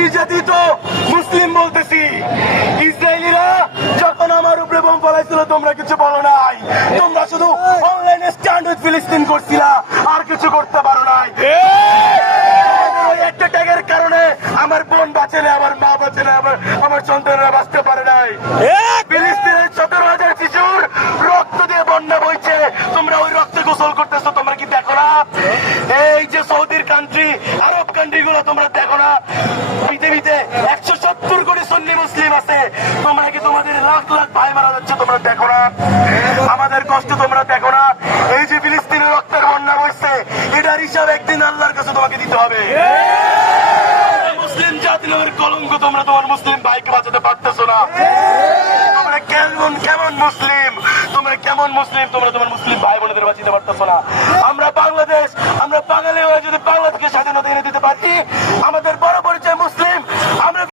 নির্যাতিত মুসলিম বলতেছি। ইসরায়েলিরা যখন আমার উপরে বোম ফলাইছিল তোমরা কিছু বলো নাই, তোমরা শুধু অনলাইনে স্ট্যান্ড উইথ ফিলিস্তিন করছিলা, আর কিছু করতে পারো নাই। ওই একটা ট্যাগের কারণে আমার বোন বাঁচে না, আমার মা বাঁচে না, আমার সন্তানরা বাঁচতে পারে নাই। ফিলিস্তিনের 17,000 শিশুর রক্ত দিয়ে বন্যা বইছে, তোমরা ওই রক্তে গোসল করতেছো, তোমরা কি দেখো না? এই যে সৌদির কান্ট্রি, আরব কান্ট্রি গুলো তোমরা দেখো না? পৃথিবীতে 170 কোটি সুন্নি মুসলিম আছে, তোমরা কি তোমাদের লাখ লাখ ভাই মারা যাচ্ছে তোমরা দেখো না? আমাদের কষ্ট তোমরা দেখো না? এই যে ফিলিস্তিনের রক্তের বন্যা বইছে, এটার হিসাব একদিন আল্লাহর কাছে তোমাকে দিতে হবে। মুসলিম জাতির কলঙ্ক, তোমরা তোমার মুসলিম ভাইকে বাঁচাতে পারতেছো না। তোমরা কেমন মুসলিম, তোমরা কেমন মুসলিম, তোমরা তোমার মুসলিম ভাই বোনেদের বাঁচাতে পারতেছো না। আমরা বাংলাদেশ, আমরা বাঙালি হয়ে যদি বাংলাদেশকে স্বাধীনতা এনে দিতে পারি, আমাদের